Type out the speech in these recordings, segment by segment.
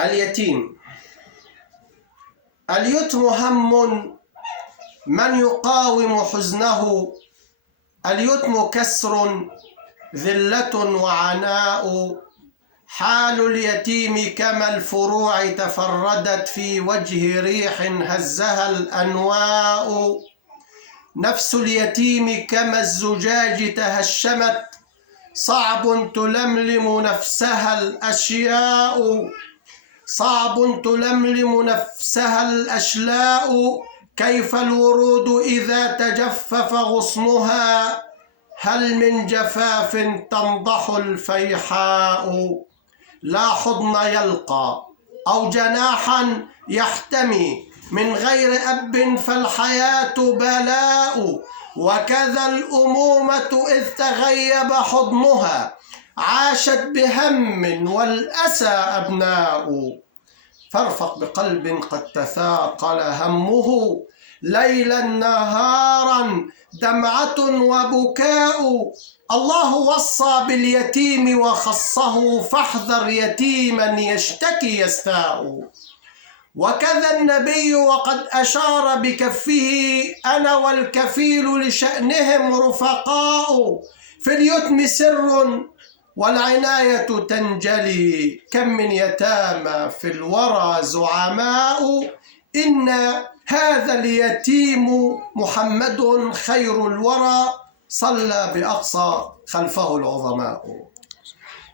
اليتيم. اليتم هم من يقاوم حزنه، اليتم كسر ذلة وعناء، حال اليتيم كما الفروع تفردت في وجه ريح هزها الأنواء، نفس اليتيم كما الزجاج تهشمت، صعب تلملم نفسها الأشياء، صعب تلملم نفسها الأشلاء، كيف الورود إذا تجفف غصنها، هل من جفاف تنضح الفيحاء، لا حضن يلقى أو جناحا يحتمي من غير أب فالحياة بلاء، وكذا الأمومة إذ تغيب حضنها عاشت بهم والأسى أبناء، فارفق بقلب قد تثاقل همه ليلا نهارا دمعة وبكاء، الله وصى باليتيم وخصه فاحذر يتيما يشتكي يستاء، وكذا النبي وقد أشار بكفه أنا والكفيل لشأنهم رفقاء، في اليتم سر والعناية تنجلي، كم من يتامى في الورى زعماء، إن هذا اليتيم محمد خير الورى صلى بأقصى خلفه العظماء،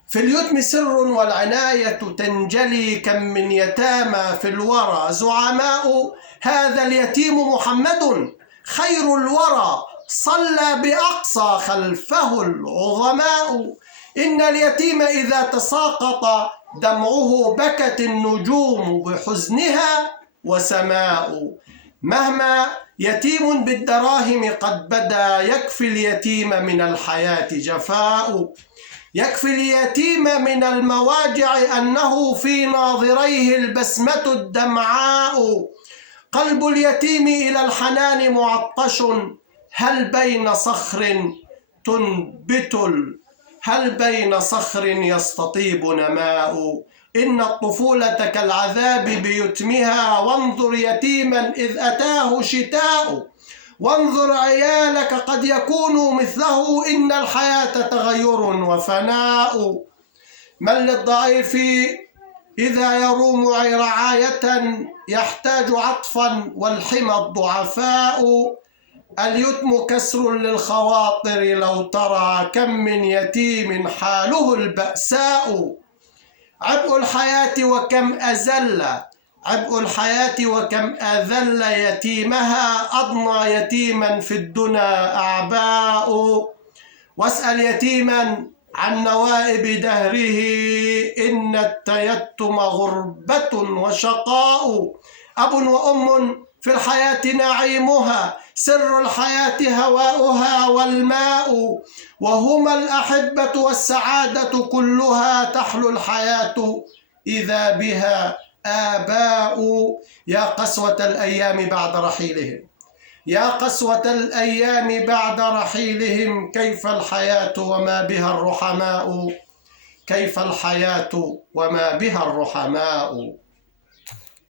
في اليتم سر والعناية تنجلي، كم من يتامى في الورى زعماء، هذا اليتيم محمد خير الورى صلى بأقصى خلفه العظماء، إن اليتيم إذا تساقط دمعه بكت النجوم بحزنها وسماء، مهما يتيم بالدراهم قد بدا يكفي اليتيم من الحياة جفاء، يكفي اليتيم من المواجع أنه في ناظريه البسمة الدمعاء، قلب اليتيم إلى الحنان معطش، هل بين صخر هل بين صخر يستطيب نماء، إن الطفولة كالعذاب بيتمها، وانظر يتيما إذ أتاه شتاء، وانظر عيالك قد يكونوا مثله، إن الحياة تغير وفناء، من للضعيف إذا يروم رعاية يحتاج عطفا والحمى الضعفاء، اليتم كسر للخواطر لو ترى، كم من يتيم حاله البأساء، عبء الحياة وكم أذل يتيمها، أضنى يتيما في الدنا أعباء، واسأل يتيما عن نوائب دهره، إن التيتم غربة وشقاء، أب وأم في الحياة نعيمها، سر الحياة هواؤها والماء، وهما الأحبة والسعادة كلها، تحلو الحياة إذا بها آباء، يا قسوة الأيام بعد رحيلهم، يا قسوة الأيام بعد رحيلهم، كيف الحياة وما بها الرحماء، كيف الحياة وما بها الرحماء.